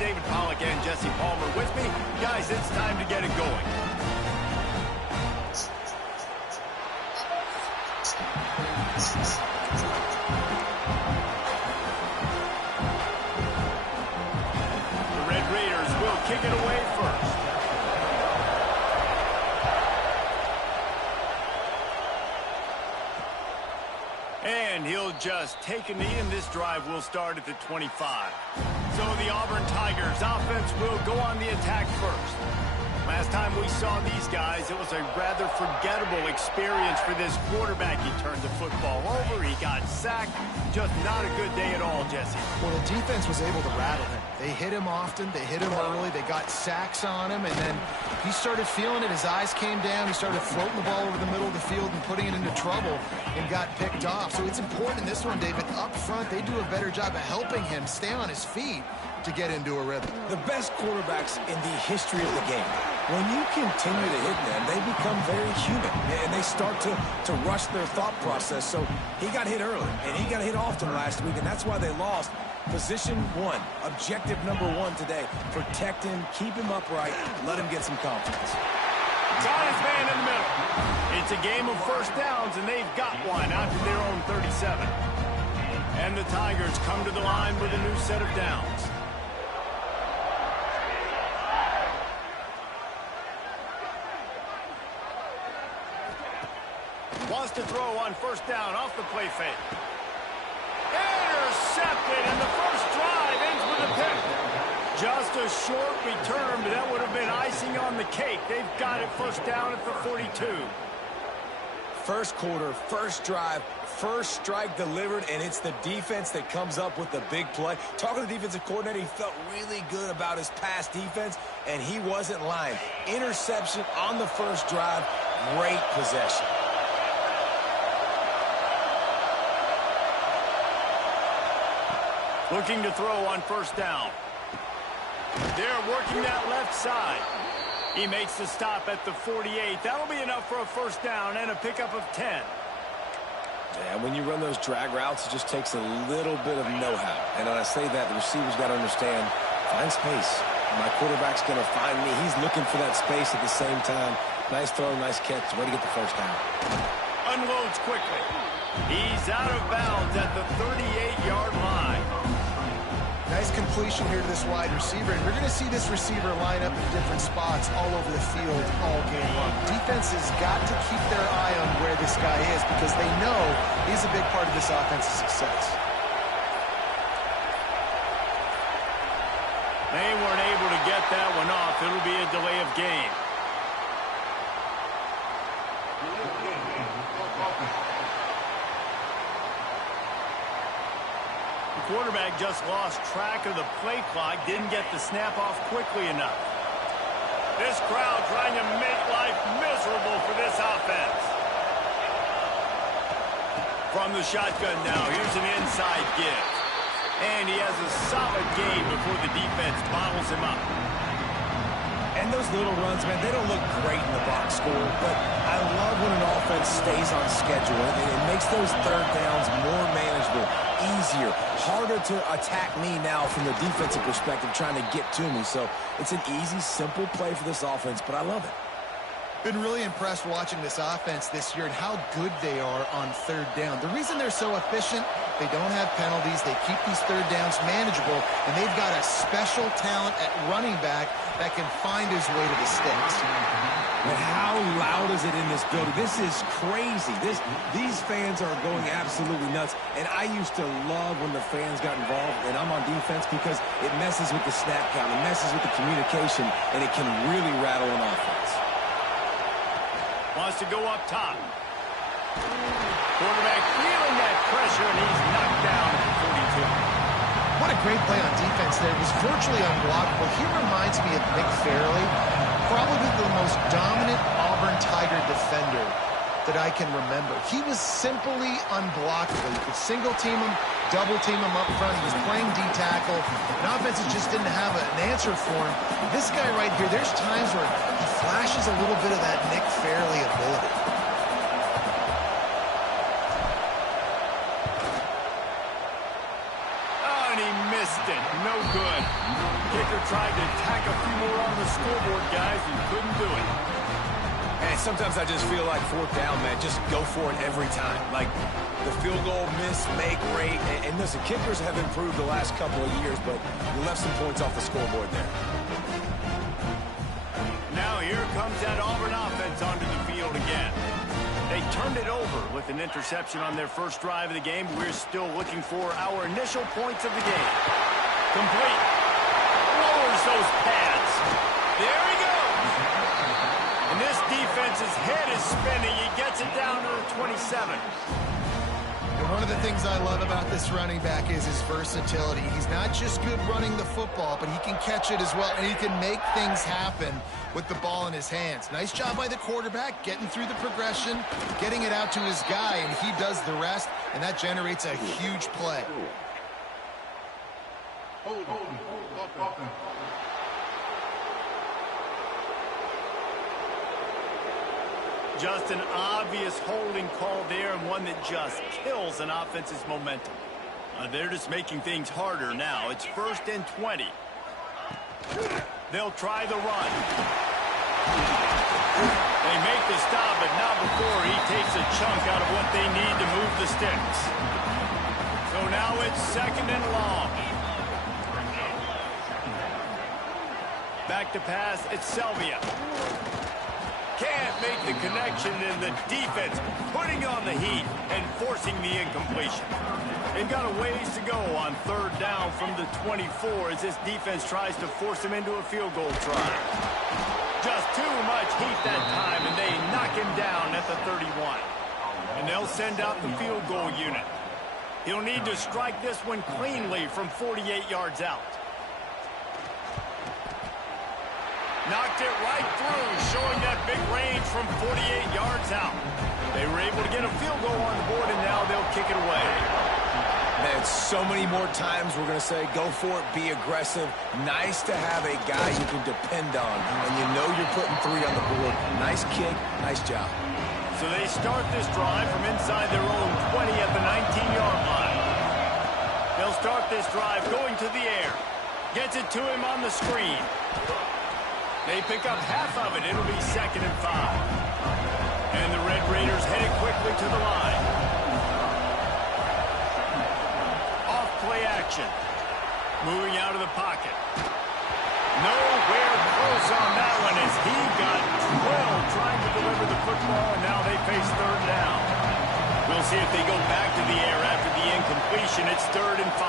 David Pollack and Jesse Palmer with me. Guys, it's time to get it going. The Red Raiders will kick it away first. And he'll just take a knee, and this drive will start at the 25. So the Auburn Tigers offense will go on the attack first. Last time we saw these guys, it was a rather forgettable experience for this quarterback. He turned the football over, he got sacked. Just not a good day at all, Jesse. Well, the defense was able to rattle him. They hit him often, they hit him early, they got sacks on him, and then he started feeling it. His eyes came down, he started floating the ball over the middle of the field and putting it into trouble and got picked off. So it's important in this one, David, up front, they do a better job of helping him stay on his feet to get into a rhythm. The best quarterbacks in the history of the game, when you continue to hit them, they become very human, and they start to rush their thought process. So he got hit early, and he got hit often last week, and that's why they lost. Position one, objective number one today, protect him, keep him upright, let him get some confidence. Got his man in the middle. It's a game of first downs, and they've got one out to their own 37. And the Tigers come to the line with a new set of downs. Wants to throw on first down off the play fake. Intercepted, and the first drive ends with a pick. Just a short return, but that would have been icing on the cake. They've got it first down at the 42. First quarter, first drive, first strike delivered, and it's the defense that comes up with the big play. Talking to the defensive coordinator, he felt really good about his pass defense, and he wasn't lying. Interception on the first drive, great possession. Looking to throw on first down. They're working that left side. He makes the stop at the 48. That'll be enough for a first down and a pickup of 10. Yeah, when you run those drag routes, it just takes a little bit of know-how. And when I say that, the receiver's got to understand, find space. My quarterback's going to find me. He's looking for that space at the same time. Nice throw, nice catch. Way to get the first down. Unloads quickly. He's out of bounds at the 38-yard line. Nice completion here to this wide receiver, and we're going to see this receiver line up in different spots all over the field all game long. Defense has got to keep their eye on where this guy is because they know he's a big part of this offense's success. They weren't able to get that one off. It'll be a delay of game. Quarterback just lost track of the play clock, didn't get the snap off quickly enough. This crowd trying to make life miserable for this offense. From the shotgun now, here's an inside give. And he has a solid gain before the defense bottles him up. And those little runs, man, they don't look great in the box score, but I love when an offense stays on schedule. It makes those third downs more manageable, easier, harder to attack me now from the defensive perspective trying to get to me. So it's an easy, simple play for this offense, but I love it. Been really impressed watching this offense this year and how good they are on third down. The reason they're so efficient, they don't have penalties, they keep these third downs manageable, and they've got a special talent at running back that can find his way to the sticks. But how loud is it in this building? This is crazy. These fans are going absolutely nuts. And I used to love when the fans got involved, and I'm on defense because it messes with the snap count, it messes with the communication, and it can really rattle an offense. Wants to go up top. Quarterback feeling that pressure, and he's knocked down at the 42. What a great play on defense there. It was virtually unblockable. He reminds me of Nick Fairley, probably the most dominant Auburn Tiger defender that I can remember. He was simply unblockable. You could single team him, double team him up front. He was playing D-tackle. And offenses just didn't have an answer for him. This guy right here, there's times where he flashes a little bit of that Nick Fairley ability. Oh, and he missed it. No good. kicker tried to tack a few more on the scoreboard, guys, and couldn't do it. And sometimes I just feel like fourth down, man, just go for it every time. Like the field goal miss, make rate. And listen, kickers have improved the last couple of years, but you left some points off the scoreboard there. Now here comes that Auburn offense onto the field again. They turned it over with an interception on their first drive of the game. We're still looking for our initial points of the game. Complete. Lowers those pads. There he goes. And this defense's head is spinning. He gets it down to the 27. And one of the things I love about this running back is his versatility. He's not just good running the football, but he can catch it as well, and he can make things happen with the ball in his hands. Nice job by the quarterback, getting through the progression, getting it out to his guy, and he does the rest, and that generates a huge play. Just an obvious holding call there, and one that just kills an offense's momentum. They're just making things harder now. It's 1st and 20. They'll try the run. They make the stop, but not before he takes a chunk out of what they need to move the sticks. So now it's 2nd and long. Back to pass, it's Selvia. Can't make the connection, and the defense putting on the heat and forcing the incompletion. They've got a ways to go on 3rd down from the 24 as this defense tries to force him into a field goal try. Just too much heat that time, and they knock him down at the 31. And they'll send out the field goal unit. He'll need to strike this one cleanly from 48 yards out. Knocked it right through, showing that big range from 48 yards out. They were able to get a field goal on the board, and now they'll kick it away. Man, so many more times we're going to say, go for it, be aggressive. Nice to have a guy you can depend on, and you know you're putting 3 on the board. Nice kick, nice job. So they start this drive from inside their own 20 at the 19-yard line. They'll start this drive going to the air. Gets it to him on the screen. They pick up half of it. It'll be 2nd and 5. And the Red Raiders headed quickly to the line. Off play action. Moving out of the pocket. Nowhere close on that one as he got 12 trying to deliver the football, and now they face 3rd down. We'll see if they go back to the air after the incompletion. It's 3rd and 5.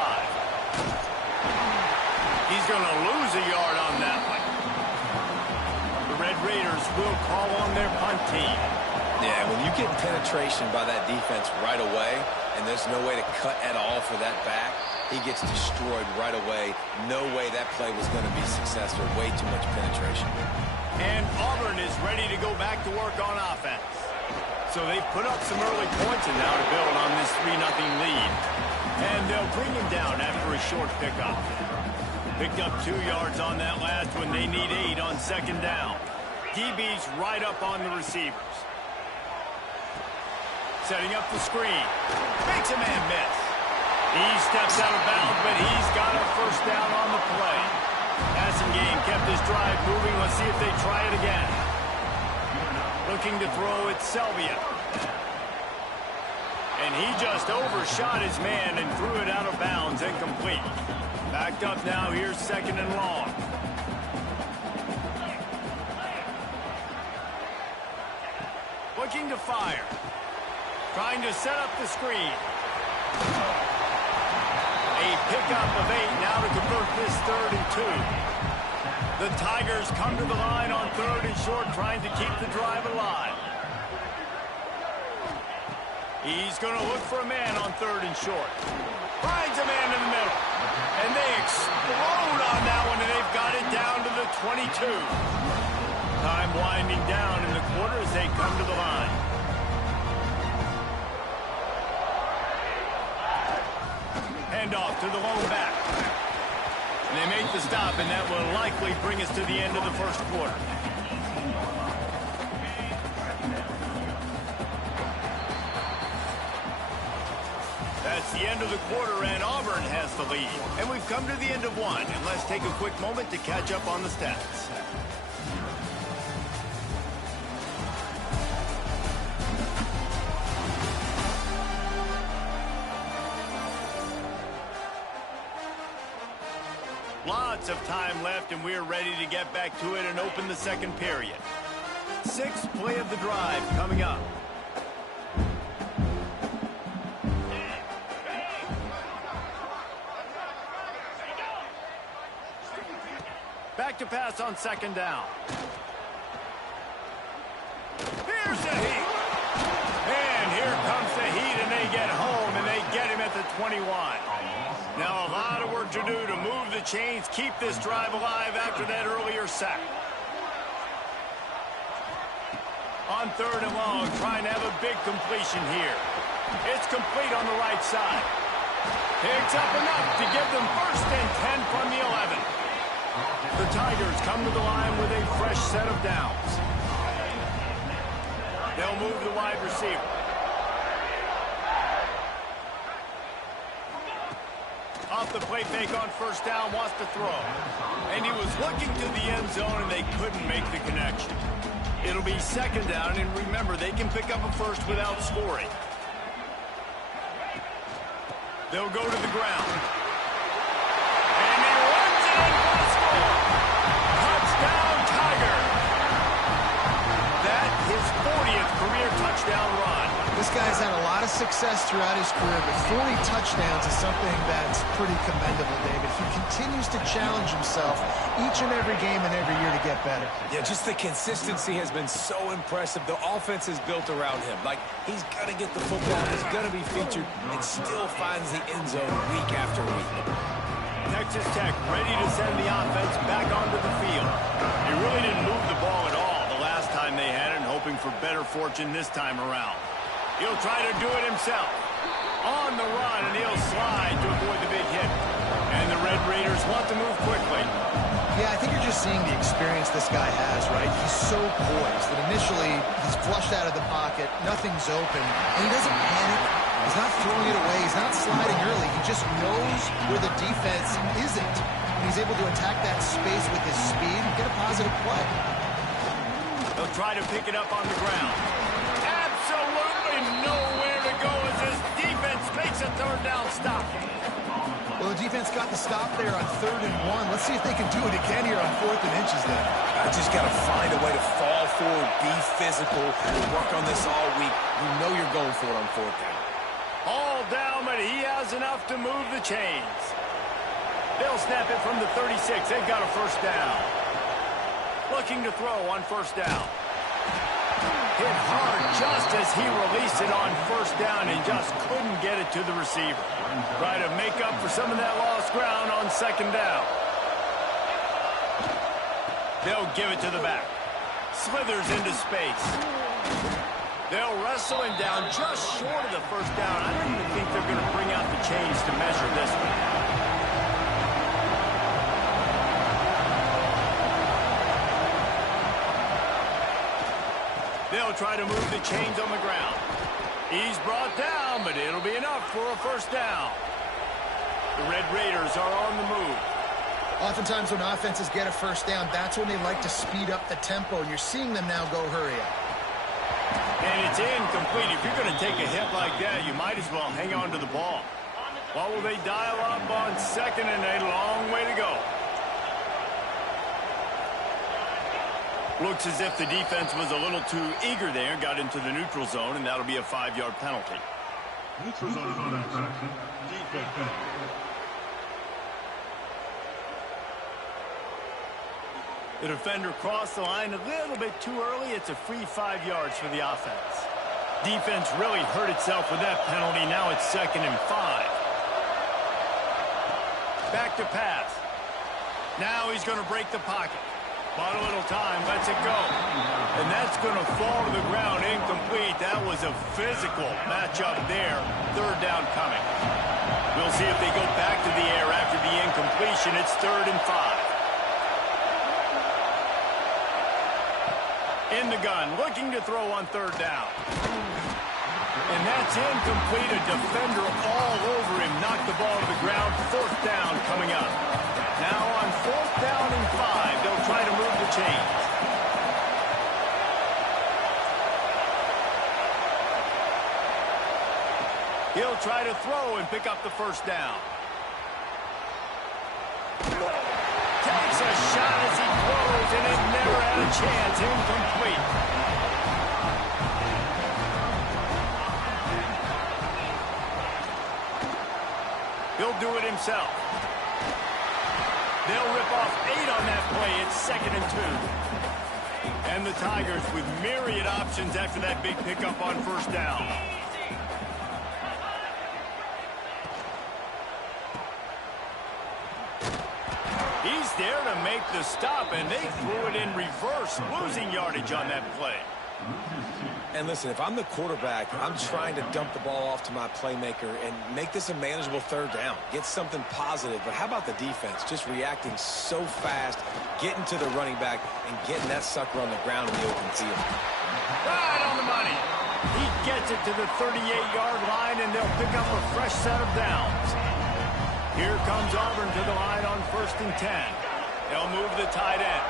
He's going to lose a yard on that one. Red Raiders will call on their punt team. Yeah, when you get penetration by that defense right away, and there's no way to cut at all for that back, he gets destroyed right away. No way that play was going to be successful. Way too much penetration. And Auburn is ready to go back to work on offense. So they've put up some early points and now to build on this 3-0 lead. And they'll bring him down after a short pickup. Picked up 2 yards on that last one. They need 8 on 2nd down. DB's right up on the receivers. Setting up the screen. Makes a man miss. He steps out of bounds, but he's got a 1st down on the play. Passing game kept this drive moving. Let's see if they try it again. Looking to throw it, Selvia. And he just overshot his man and threw it out of bounds, incomplete. Backed up now, here's 2nd and long. Looking to fire. Trying to set up the screen. A pickup of 8 now to convert this 3rd and 2. The Tigers come to the line on 3rd and short, trying to keep the drive alive. He's going to look for a man on 3rd and short. Finds a man in the middle. And they explode on that one, and they've got it down to the 22. Time winding down in the quarter as they come to the line. Handoff to the lone back. And they make the stop, and that will likely bring us to the end of the 1st quarter. It's the end of the quarter, and Auburn has the lead. And we've come to the end of one. And let's take a quick moment to catch up on the stats. Lots of time left, and we're ready to get back to it and open the second period. Sixth play of the drive coming up. Back to pass on second down. Here's the heat. And here comes the heat, and they get home, and they get him at the 21. Now a lot of work to do to move the chains, keep this drive alive after that earlier sack. On third and long, trying to have a big completion here. It's complete on the right side. Picks up enough to give them first and 10 from the 11. The Tigers come to the line with a fresh set of downs. They'll move the wide receiver. Off the play fake on first down, wants to throw. And he was looking to the end zone, and they couldn't make the connection. It'll be second down, and remember, they can pick up a first without scoring. They'll go to the ground. And he runs it in for the score. Touchdown, Tiger. That his 40th career touchdown run. This guy's had a lot of success throughout his career, but 40 touchdowns is something that's pretty commendable, David. He continues to challenge himself each and every game and every year to get better. Yeah, just the consistency has been so impressive. The offense is built around him. Like, he's going to get the football, he's going to be featured, and still finds the end zone week after week. Texas Tech ready to send the offense back onto the field. He really didn't move the ball at all the last time they had it, and hoping for better fortune this time around. He'll try to do it himself. On the run, and he'll slide to avoid the big hit. And the Red Raiders want to move quickly. Yeah, I think you're just seeing the experience this guy has, right? He's so poised that initially he's flushed out of the pocket, nothing's open, and he doesn't panic. He's not throwing it away. He's not sliding early. He just knows where the defense isn't. And he's able to attack that space with his speed and get a positive play. He'll try to pick it up on the ground. Absolutely nowhere to go as this defense makes a third down stop. Well, the defense got the stop there on 3rd and 1. Let's see if they can do it again here on 4th and inches then. I just got to find a way to fall forward, be physical, work on this all week. You know you're going for it on 4th down. All down, but he has enough to move the chains. They'll snap it from the 36. They've got a first down. Looking to throw on first down. Hit hard just as he released it on first down and just couldn't get it to the receiver. Try to make up for some of that lost ground on second down. They'll give it to the back. Slithers into space. They'll wrestle him down just short of the first down. I don't even think they're going to bring out the chains to measure this one. They'll try to move the chains on the ground. He's brought down, but it'll be enough for a first down. The Red Raiders are on the move. Oftentimes when offenses get a first down, that's when they like to speed up the tempo, and you're seeing them now go hurry up. And it's incomplete. If you're going to take a hit like that, you might as well hang on to the ball. What will they dial up on second and a long way to go? Looks as if the defense was a little too eager there, got into the neutral zone, and that'll be a 5-yard penalty. Neutral zone infraction. Defense. The defender crossed the line a little bit too early. It's a free 5 yards for the offense. Defense really hurt itself with that penalty. Now it's 2nd and 5. Back to pass. Now he's going to break the pocket. Bought a little time, lets it go. And that's going to fall to the ground, incomplete. That was a physical matchup there. 3rd down coming. We'll see if they go back to the air after the incompletion. It's 3rd and 5. In the gun, looking to throw on 3rd down. And that's incomplete. A defender all over him. Knocked the ball to the ground. Fourth down coming up. Now on fourth down and 5, they'll try to move the chains. He'll try to throw and pick up the first down. Takes a shot as he throws, and it never had a chance. Incomplete. He'll do it himself. They'll rip off 8 on that play. It's 2nd and 2. And the Tigers with myriad options after that big pickup on first down. He's there to make the stop, and they threw it in reverse, losing yardage on that play. And listen, if I'm the quarterback, I'm trying to dump the ball off to my playmaker and make this a manageable third down. Get something positive. But how about the defense? Just reacting so fast, getting to the running back, and getting that sucker on the ground in the open field. Right on the money. He gets it to the 38-yard line, and they'll pick up a fresh set of downs. Here comes Auburn to the line on 1st and 10. They'll move the tight end.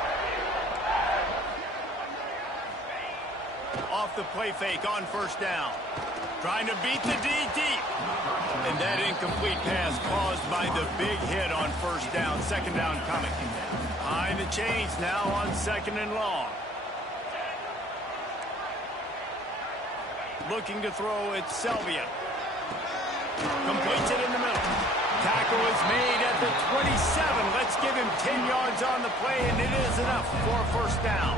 Off the play fake on first down. Trying to beat the D deep. And that incomplete pass caused by the big hit on first down. 2nd down coming. Behind the chains now on 2nd and long. Looking to throw, it's Selvia. Completes it in the middle. Tackle is made at the 27. Let's give him 10 yards on the play, and it is enough for a first down.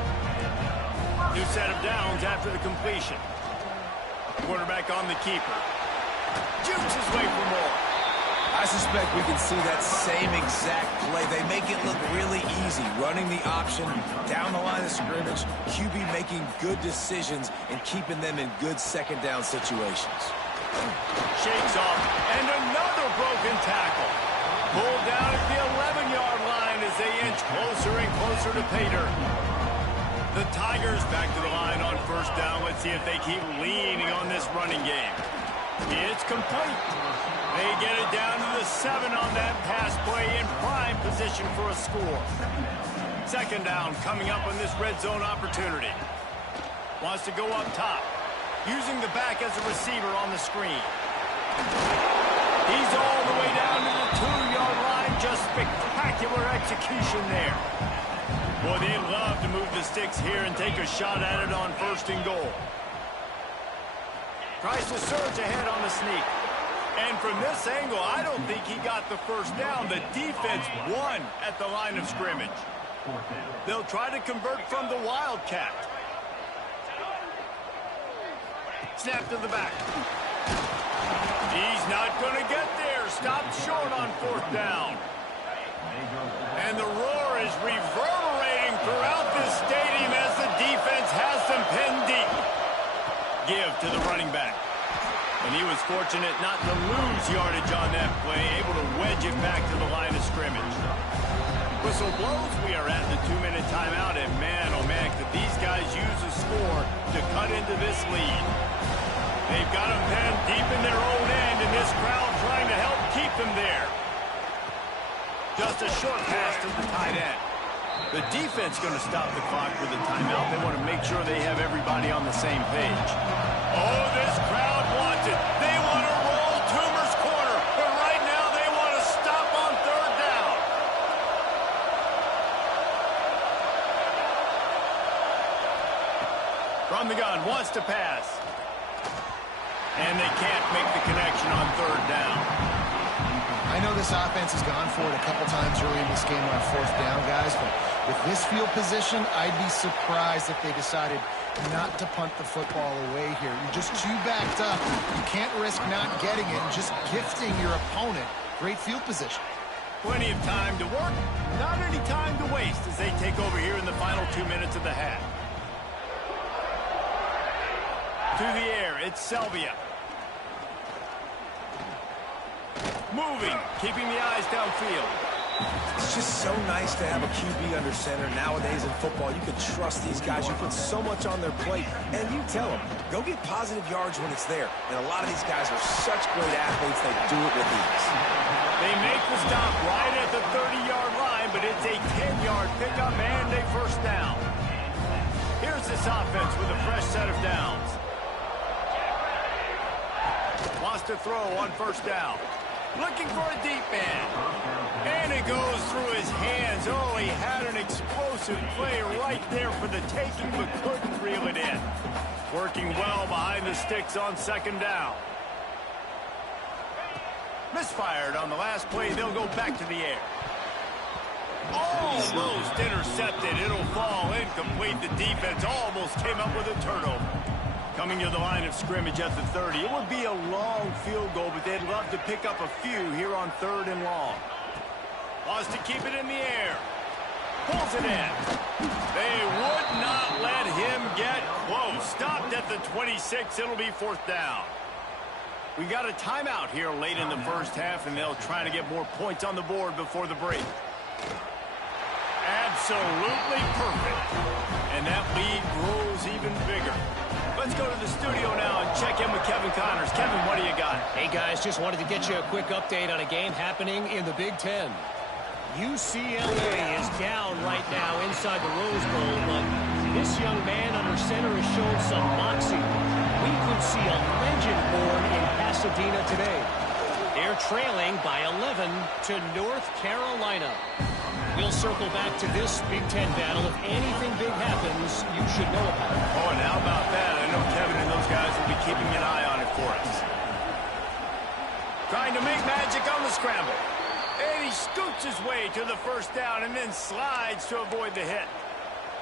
New set of downs after the completion. Quarterback on the keeper. Jukes his way for more. I suspect we can see that same exact play. They make it look really easy, running the option down the line of scrimmage, QB making good decisions and keeping them in good 2nd down situations. Shakes off, and another broken tackle. Pulled down at the 11-yard line as they inch closer and closer to pay dirt. The Tigers back to the line on first down. Let's see if they keep leaning on this running game. It's complete. They get it down to the 7 on that pass play in prime position for a score. 2nd down coming up on this red zone opportunity. Wants to go up top. Using the back as a receiver on the screen. He's all the way down to the 2-yard line. Just spectacular execution there. Boy, they love to move the sticks here and take a shot at it on 1st and goal. Tries to surge ahead on the sneak. And from this angle, I don't think he got the first down. The defense won at the line of scrimmage. They'll try to convert from the Wildcat. Snap to the back. He's not going to get there. Stopped short on 4th down. And the roar is reverberating throughout this stadium as the defense has them pinned deep. Give to the running back. And he was fortunate not to lose yardage on that play, able to wedge it back to the line of scrimmage. Whistle blows. We are at the 2-minute timeout, and man, oh man, could these guys use a score to cut into this lead. They've got them pinned deep in their own end, and this crowd trying to help keep them there. Just a short pass to the tight end. The defense going to stop the clock with a timeout. They want to make sure they have everybody on the same page. Oh, this crowd wants it. They want to roll Toomer's corner, but right now they want to stop on 3rd down. From the gun, wants to pass. And they can't make the connection on 3rd down. I know this offense has gone for it a couple times early in this game on 4th down, guys, but with this field position, I'd be surprised if they decided not to punt the football away here. You're just too backed up. You can't risk not getting it and just gifting your opponent great field position. Plenty of time to work, not any time to waste as they take over here in the final 2 minutes of the half. To the air, it's Selvia. Moving, keeping the eyes downfield. It's just so nice to have a QB under center. Nowadays in football, you can trust these guys. You put so much on their plate, and you tell them, go get positive yards when it's there. And a lot of these guys are such great athletes, they do it with ease. They make the stop right at the 30-yard line, but it's a 10-yard pickup and a first down. Here's this offense with a fresh set of downs. Wants to throw on first down. Looking for a deep man. And it goes through his hands. Oh, he had an explosive play right there for the taking, but couldn't reel it in. Working well behind the sticks on second down. Misfired on the last play. They'll go back to the air. Almost intercepted. It'll fall incomplete. The defense almost came up with a turnover. Coming to the line of scrimmage at the 30. It would be a long field goal, but they'd love to pick up a few here on 3rd and long. Wants to keep it in the air. Pulls it in. They would not let him get close. Stopped at the 26. It'll be 4th down. We got a timeout here late in the first half, and they'll try to get more points on the board before the break. Absolutely perfect. And that lead grows even bigger. Let's go to the studio now and check in with Kevin Connors. Kevin, what do you got? Hey, guys, just wanted to get you a quick update on a game happening in the Big Ten. UCLA is down right now inside the Rose Bowl, but this young man under center has shown some moxie. We could see a legend born in Pasadena today. They're trailing by 11 to North Carolina. We'll circle back to this Big Ten battle. If anything big happens, you should know about it. Oh, and how about that? I know Kevin and those guys will be keeping an eye on it for us. Trying to make magic on the scramble. And he scoots his way to the first down and then slides to avoid the hit.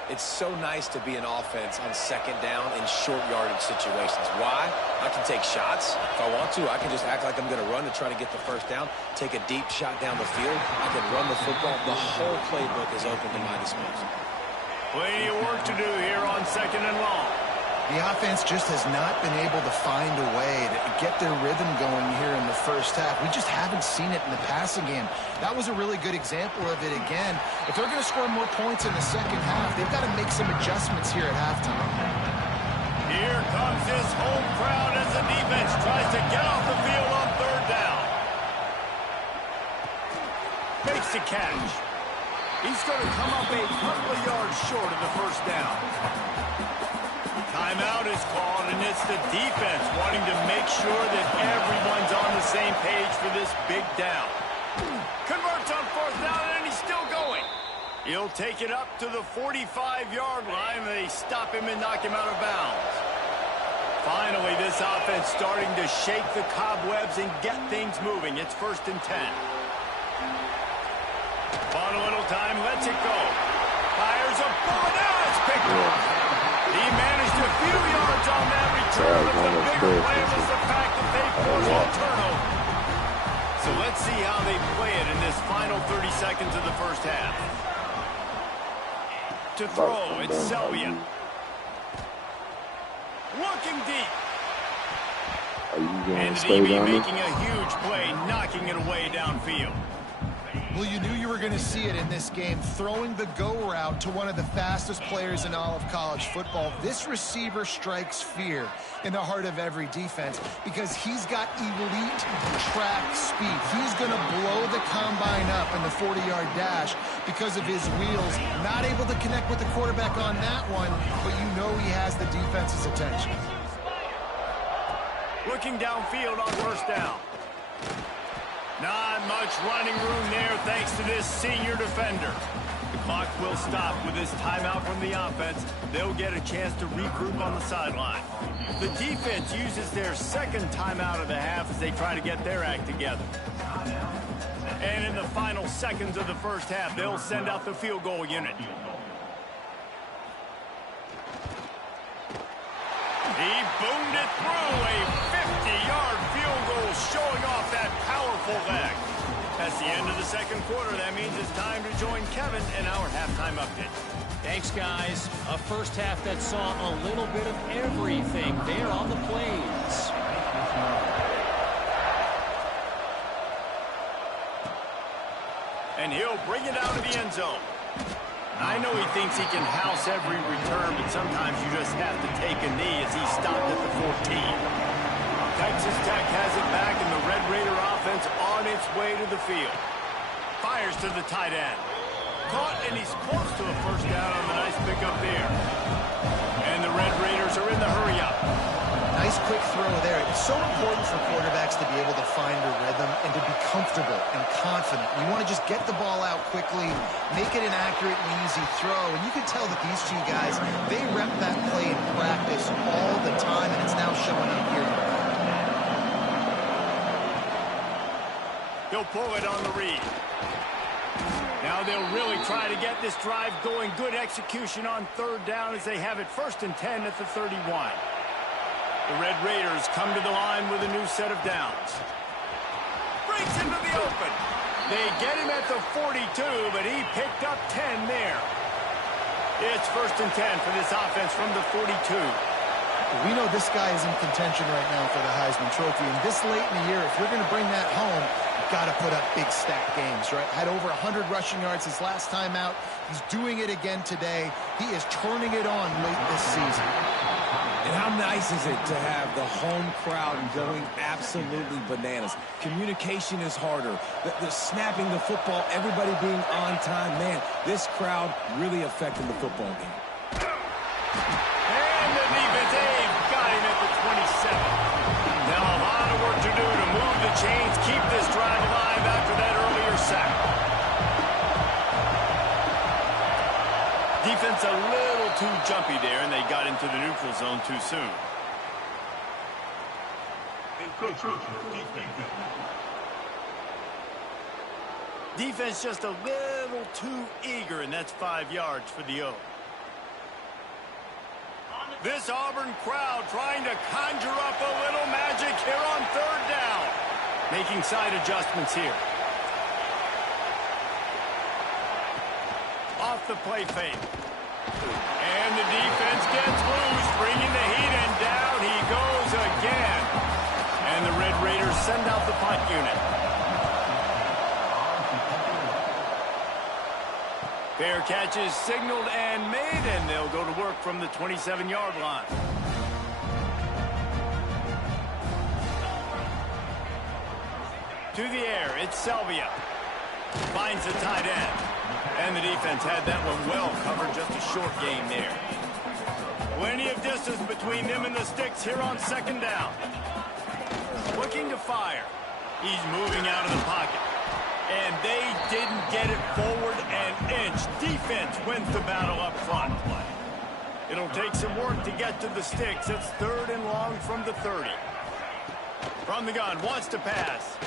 It's so nice to be an offense on second down in short yardage situations. Why? I can take shots. If I want to, I can just act like I'm going to run to try to get the first down, take a deep shot down the field. I can run the football. The whole playbook is open to my disposal. Plenty of work to do here on 2nd and long. The offense just has not been able to find a way to get their rhythm going here in the first half. We just haven't seen it in the passing game. That was a really good example of it again. If they're going to score more points in the second half, they've got to make some adjustments here at halftime. Here comes this home crowd as the defense tries to get off the field on 3rd down. Makes the catch. He's going to come up a couple of yards short of the first down. Timeout is called, and it's the defense wanting to make sure that everyone's on the same page for this big down. Converts on 4th down, and he's still going. He'll take it up to the 45-yard line, and they stop him and knock him out of bounds. Finally, this offense starting to shake the cobwebs and get things moving. It's 1st and 10. On a little time, lets it go. Fires a bullet. Now it's picked off. He managed a few yards on that return, but the bigger play was the fact that they forced a turnover. So let's see how they play it in this final 30 seconds of the first half. To throw, it's Selvia. Looking deep. And DB making a huge play, knocking it away downfield. Well, you knew you were going to see it in this game, throwing the go route to one of the fastest players in all of college football. This receiver strikes fear in the heart of every defense because he's got elite track speed. He's going to blow the combine up in the 40-yard dash because of his wheels. Not able to connect with the quarterback on that one, but you know he has the defense's attention. Looking downfield on 1st down. Not much running room there thanks to this senior defender. The clock will stop with this timeout from the offense. They'll get a chance to regroup on the sideline. The defense uses their 2nd timeout of the half as they try to get their act together. And in the final seconds of the first half, they'll send out the field goal unit. He boomed it through a 50-yard field goal, showing off that powerful leg. That's the end of the 2nd quarter. That means it's time to join Kevin in our halftime update. Thanks, guys. A first half that saw a little bit of everything there on the Plains. And he'll bring it out of the end zone. I know he thinks he can house every return, but sometimes you just have to take a knee as he stopped at the 14. Texas Tech has it back, and the Red Raider offense on its way to the field. Fires to the tight end. Caught, and he's close to a first down on the nice pickup there. And the Red Raiders are in the hurry-up. Nice quick throw there. It's so important for quarterbacks to be able to find their rhythm and to be comfortable and confident. You want to just get the ball out quickly, make it an accurate and easy throw. And you can tell that these two guys, they rep that play in practice all the time, and it's now showing up here. He'll pull it on the read. Now they'll really try to get this drive going. Good execution on third down as they have it 1st and 10 at the 31. The Red Raiders come to the line with a new set of downs. Breaks into the open. They get him at the 42, but he picked up 10 there. It's 1st and 10 for this offense from the 42. We know this guy is in contention right now for the Heisman Trophy, and this late in the year, if you're going to bring that home, you've got to put up big stat games, right? Had over 100 rushing yards his last time out. He's doing it again today. He is turning it on late this season. And how nice is it to have the home crowd going absolutely bananas? Communication is harder. The snapping the football, everybody being on time. Man, this crowd really affecting the football game. And the defense, they've got him at the 27. Now a lot of work to do to move the chains, keep this drive alive after that earlier sack. Defense a little too jumpy there, and they got into the neutral zone too soon. Defense just a little too eager, and that's 5 yards for the O. This Auburn crowd trying to conjure up a little magic here on third down. Making side adjustments here. Off the play fake. And the defense gets loose, bringing the heat, and down he goes again. And the Red Raiders send out the punt unit. Fair catch is signaled and made, and they'll go to work from the 27-yard line. To the air, it's Selvia. Finds the tight end. And the defense had that one well covered, just a short game there. Plenty of distance between them and the sticks here on 2nd down. Looking to fire. He's moving out of the pocket. And they didn't get it forward an inch. Defense wins the battle up front. It'll take some work to get to the sticks. It's 3rd and long from the 30. From the gun, wants to pass.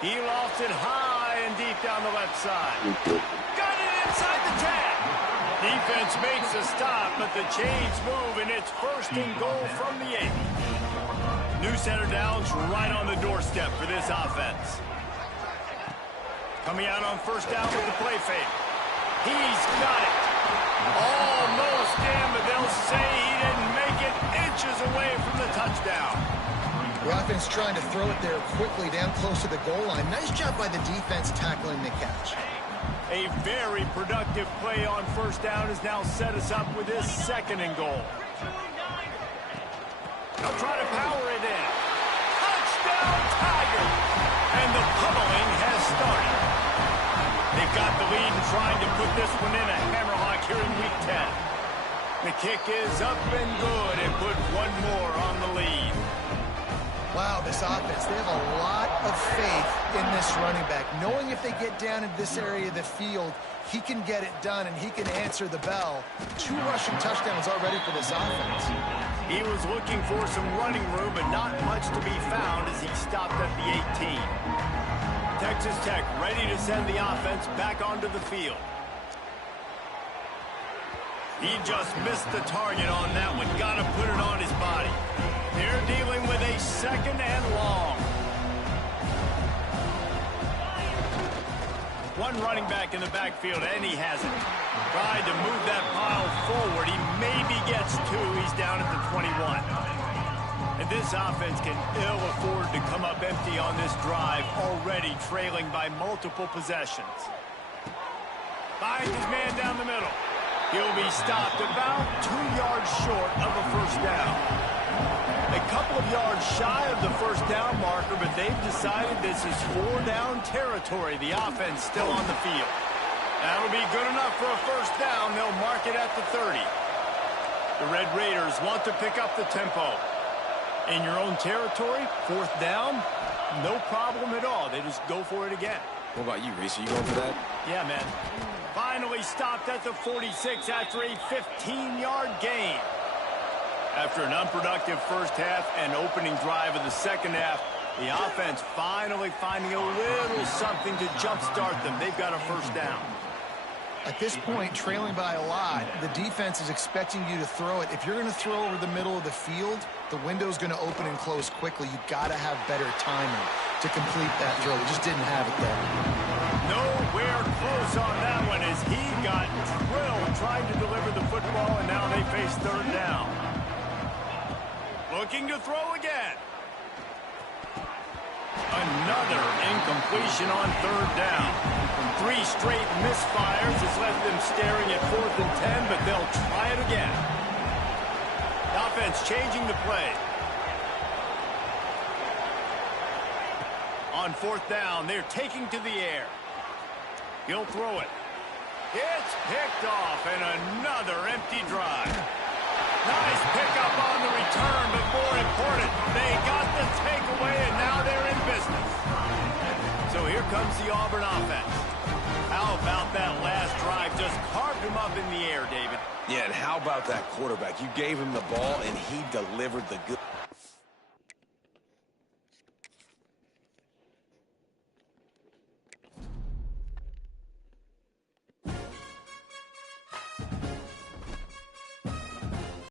He lofts it high and deep down the left side. Got it inside the 10. Defense makes a stop, but the chains move, and it's 1st and goal from the 8. New center downs right on the doorstep for this offense. Coming out on 1st down with the play fake. He's got it. Almost in, but they'll say he didn't make it, inches away from the touchdown. The offense trying to throw it there quickly down close to the goal line. Nice job by the defense tackling the catch. A very productive play on 1st down has now set us up with this 2nd and goal. They'll try to power it in. Touchdown, Tigers! And the pummeling has started. They've got the lead and trying to put this one in a hammerlock here in Week 10. The kick is up and good and put one more on the lead. Wow, this offense, they have a lot of faith in this running back. Knowing if they get down in this area of the field, he can get it done and he can answer the bell. 2 rushing touchdowns already for this offense. He was looking for some running room, but not much to be found as he stopped at the 18. Texas Tech ready to send the offense back onto the field. He just missed the target on that one. Got to put it on his body. They're dealing with a 2nd and long. One running back in the backfield, and he has it. Tried to move that pile forward. He maybe gets 2. He's down at the 21. And this offense can ill afford to come up empty on this drive, already trailing by multiple possessions. Finds his man down the middle. He'll be stopped about 2 yards short of a first down. A couple of yards shy of the first down marker, but they've decided this is 4-down territory. The offense still on the field. That'll be good enough for a first down. They'll mark it at the 30. The Red Raiders want to pick up the tempo. In your own territory, 4th down, no problem at all. They just go for it again. What about you, Reese? Are you going for that? Yeah, man. Finally stopped at the 46 after a 15-yard gain. After an unproductive first half and opening drive of the second half, the offense finally finding a little something to jumpstart them. They've got a first down. At this point, trailing by a lot, the defense is expecting you to throw it. If you're going to throw over the middle of the field, the window's going to open and close quickly. You've got to have better timing to complete that throw. He just didn't have it there. Nowhere close on that one as he got drilled trying to deliver the football, and now they face 3rd down. Looking to throw again. Another incompletion on 3rd down. 3 straight misfires has left them staring at 4th and 10, but they'll try it again. The offense changing the play. On 4th down, they're taking to the air. He'll throw it. It's picked off, and another empty drive. Nice pickup on the return, but more important, they got the takeaway, and now they're in business. So here comes the Auburn offense. How about that last drive? Just carved him up in the air, David. Yeah, and how about that quarterback? You gave him the ball, and he delivered the good.